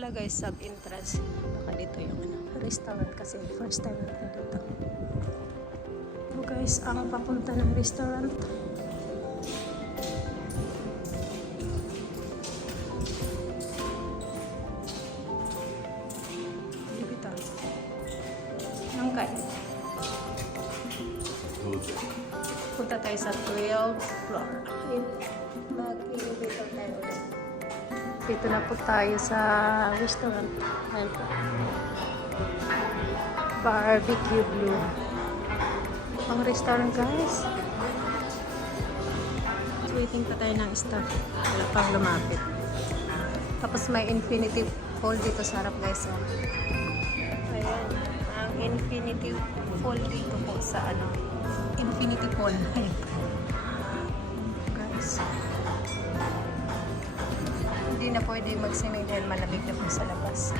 pala guys, sub-entrance. Baka dito yung restaurant kasi first time natin dito. So guys, ang papunta ng restaurant. Dito. Nangkay. Punta tayo sa 12th floor. Mag-elevator tayo ulit. Dito na po tayo sa restaurant. Ayan po. Barbecue Blue. Ang restaurant guys. Waiting pa tayo ng staff. Wala pang lumapit. Tapos may infinity pool dito sa harap guys. Oh. Ayan. Ang infinity pool dito po sa infinity pool. Ayan. Guys. Hindi na pwede mag-swimming dahil malamig na po sa labas.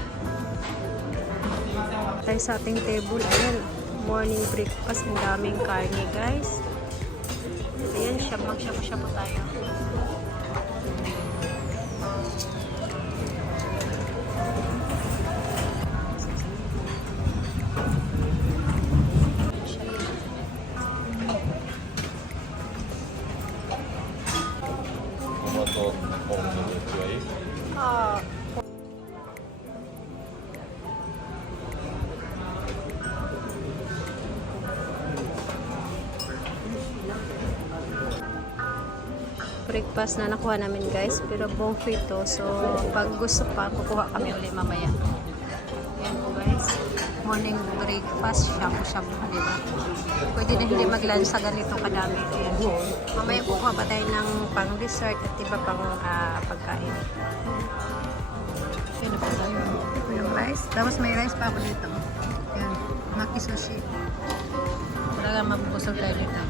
Tayo sa ating table. Ayan. Morning breakfast. Ang daming karne guys. Ayan. Mag-shabu-shabu tayo. Breakfast na nakuha namin guys, pero buffet to, so pag gusto pa kukuha kami ulit mamaya. Ayan po guys, morning breakfast, shabu-shabu, diba? Pwede na hindi mag-lunch sa ganito kadami. Ayan. Mamaya kukuha pa tayo ng pang dessert at iba pang pagkain. Ayan na po tayo. Ito yung rice, tapos may rice pa ako dito. Ayan, maki sushi. Talaga mabubusog tayo dito.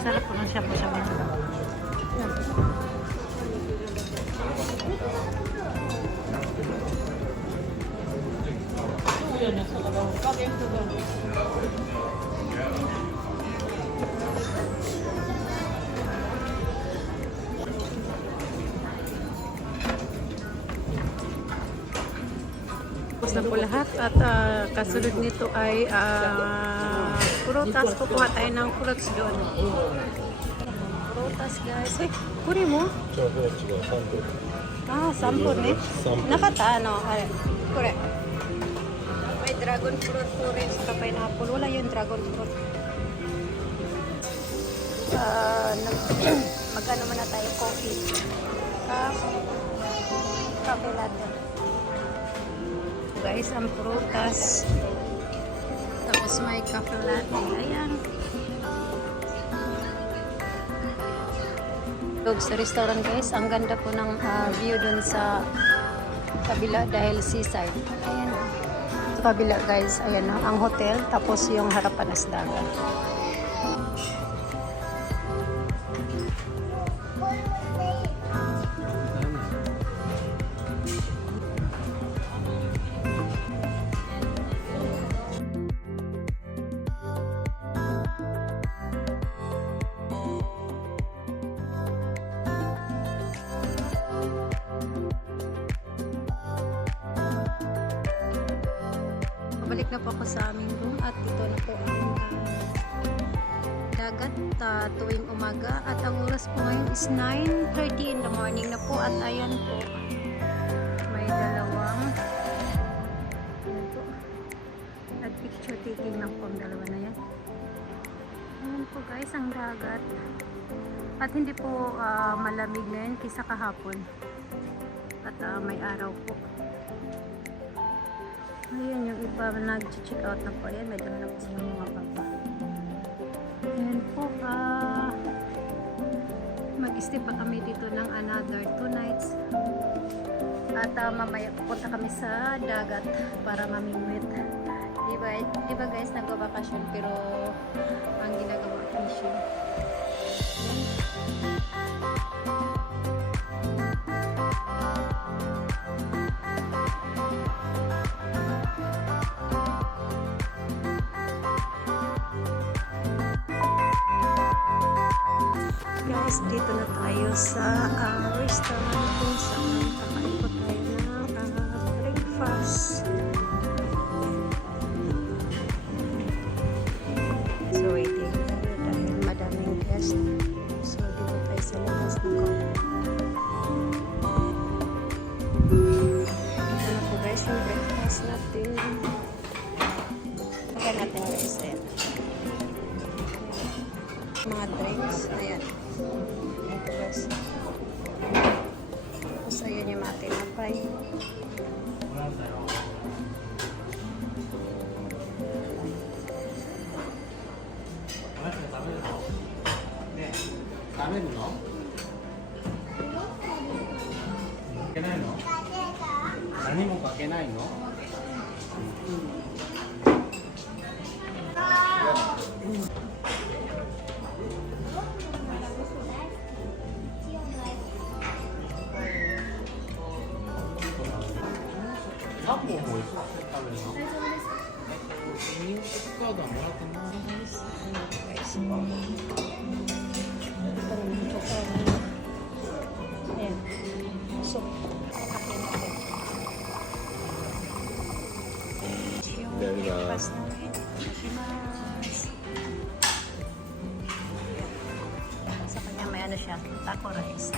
Sarap po ng shabu-shabu nito. Yan. Tapos na po lahat at kasunod nito ay prutas. Kukuha tayo ng fruits doon. Prutas guys. Uy, kuri mo? Sampur ne? Nakata, no? Kure. May dragon fruit po rin sa pineapple. Wala yung dragon fruit. Mag-ano muna tayo coffee. Coffee latte. Guys, ang prutas. Tapos may coffee latte. Ayan. Sa restaurant guys, ang ganda po ng view dun sa kabila dahil seaside. Ayan. Sa kabila guys, ayan ang hotel. Tapos yung harapan is dagat. Balik na po ako sa aming room at ito na po ang dagat tuwing umaga at ang oras po ngayon is 9:30 in the morning na po at ayan po may dalawang ayan po at picture taking na po ang dalawa na yan. Ayan po guys ang dagat at hindi po malamig ngayon kaysa kahapon at may araw po. Ayan, yung iba nag-check out na po. Ayan, medyo na po sila mga baba. Ayan po, mag-stay pa kami dito ng another 2 nights. At mamaya pupunta kami sa dagat para mamingwit. Diba guys, nag-vacation pero ang ginagawa fishing. guys, dito na tayo sa restaurant kung saan kakain po tayo ng breakfast. So waiting tayo dahil madaming guest. So dito tayo sa labas ng ito na po guys yung breakfast natin. Pagka natin guys, ayan. Mga drinks, ayan. Ito guys. Tapos ayun yung mga tinapay. Ayan. So, kakain natin. Yung breakfast namin. Shimasu. Sa kanya may ano siya, taco rice.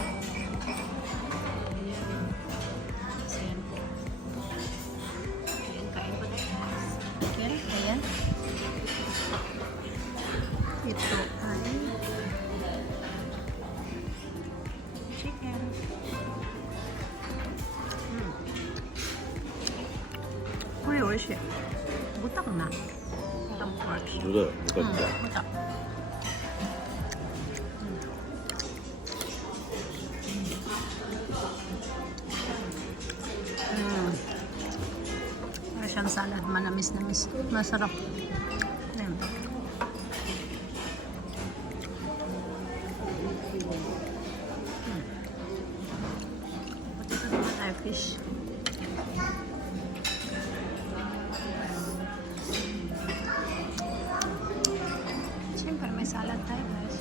So, yan po. Ayan, kain po tayo. Ayan, ayan. Ito ay chicken. Uy, oishi. Butak na. Butak pork. Butak. Butak. Para siyang salad. Manamis-namis. Masarap. Ayan. Ito naman ay fish. Siyempre may salad tayo guys.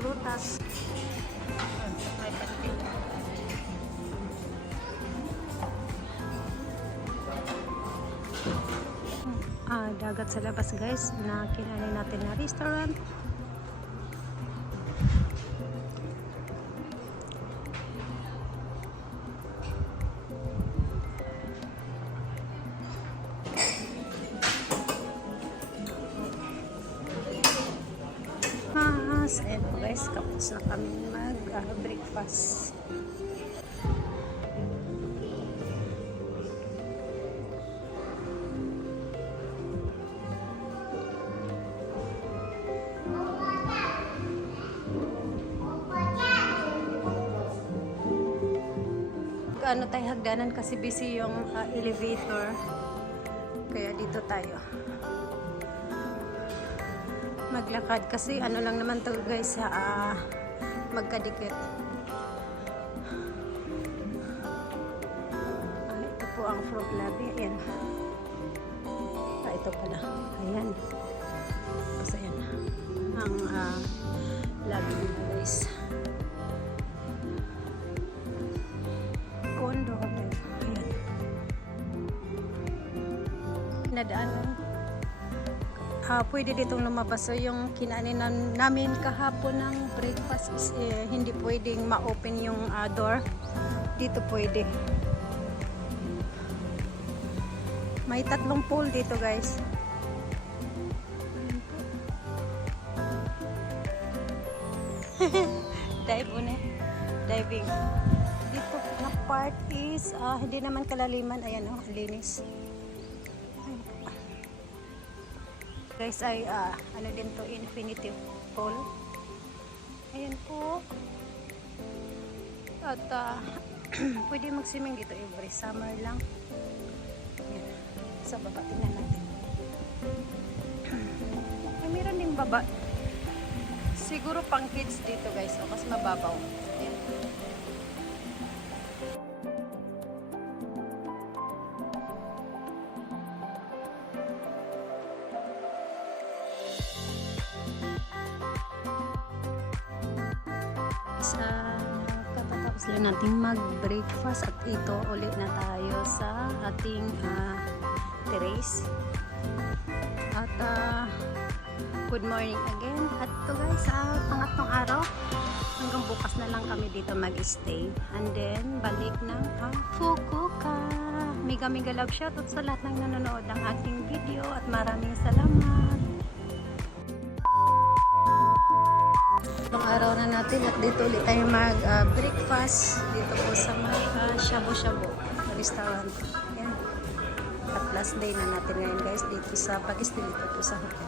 Prutas. May pantin. Dagat sa labas guys na kinain natin na restaurant. Ayan po guys, tapos na kami mag-breakfast. Ano tayo hagdanan kasi busy yung elevator. Kaya dito tayo maglakad kasi ano lang naman to guys, magkadikit. Ito po ang front lobby. Ayan. Ito pala. Ayan. Tapos ayan ang lobby nila guys. Condo hotel. Ayan. Nadaanan. Pwede ditong lumabas. So yung kinanin namin kahapon ng breakfast is hindi pwedeng ma-open yung door. Dito pwede. May 3 pool dito guys. Dive on eh. Diving. Dito na part is hindi naman kalaliman. Ayan o, linis. Guys ay ano din to, infinitive pool. Ayan po. At pwede mag-swimming dito every summer lang. Ayan. Sa baba, tingnan natin. Ay, meron din baba. Siguro pang kids dito guys. O, kasi mababaw. Ayan. Katatapos lang natin mag-breakfast at ito ulit na tayo sa ating terrace. At good morning again. At ito guys, pangatlong araw. Hanggang bukas na lang kami dito mag-stay. And then, balik ng Fukuoka. Mega love shoutout sa lahat ng nanonood ng aking video at maraming salamat. Itong araw na natin at dito ulit tayo mag-breakfast dito po sa shabu-shabu restaurant. Yan. At last day na natin ngayon guys dito sa pag-stay dito po sa hotel.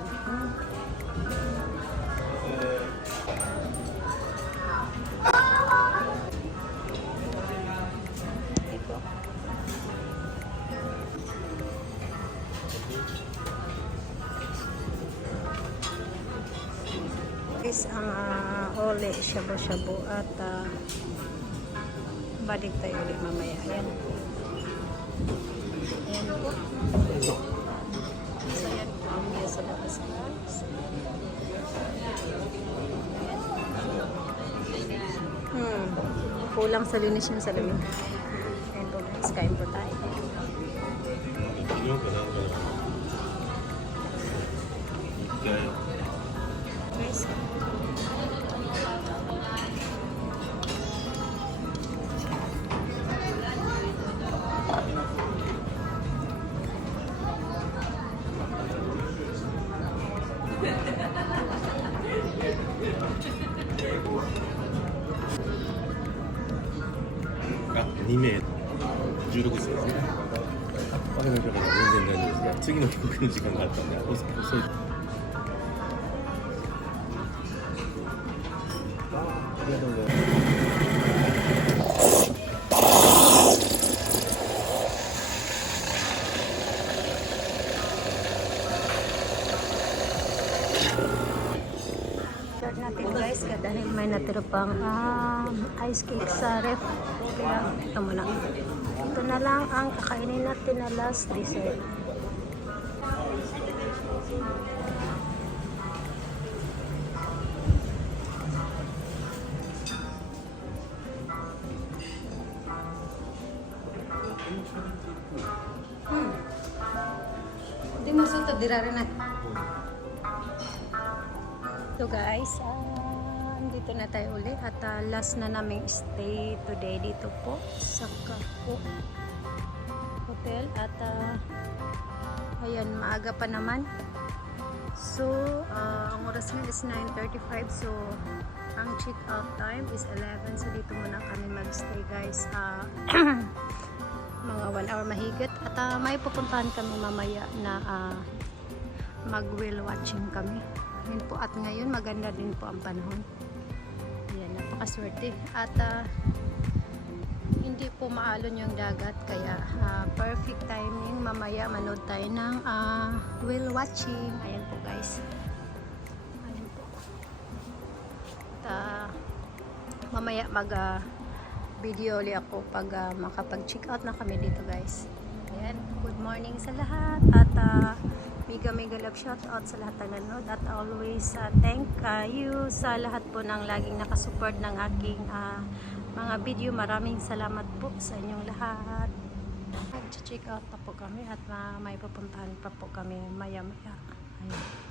Ito. Is ang ole shabu-shabu at balik tayo ulit mamaya. Ayan. Ayan po. So yan po ang view sa labas guys. Kulang sa linis yung salamin. Ayan po guys, kain po tayo. Guys,あ、2名16時ですね。わかりました。全然大丈夫ですが、次の曲の時間があったんで、遅い。ありがとうございます。natin guys, dahil may natira pang ice cake sa ref. Kaya ito muna. Ito na lang ang kakainin natin na last dessert. Hindi mo suto, dirari na. So guys, dito na tayo ulit at last na naming stay today dito po sa Kapo Hotel at ayan, maaga pa naman. So ang oras ngayon is 9:35, so ang check out time is 11, so dito muna kami mag-stay guys. Mga 1 hour mahigit at may pupuntahan kami mamaya na mag whale watching kami. Yun po, at ngayon maganda din po ang panahon. Ayan, napakaswerte. At hindi po maalon yung dagat, kaya perfect timing. Mamaya manood tayo ng whale watching. Ayan po guys. Ayan po. At mamaya mag video ulit ako pag makapag-check out na kami dito guys. Ayan, good morning sa lahat. At mega love shout out sa lahat ng nanonood at always thank you sa lahat po ng laging nakasupport ng aking mga video. Maraming salamat po sa inyong lahat. Mag-check out na po kami at may pupuntahan pa po kami maya. Ayun.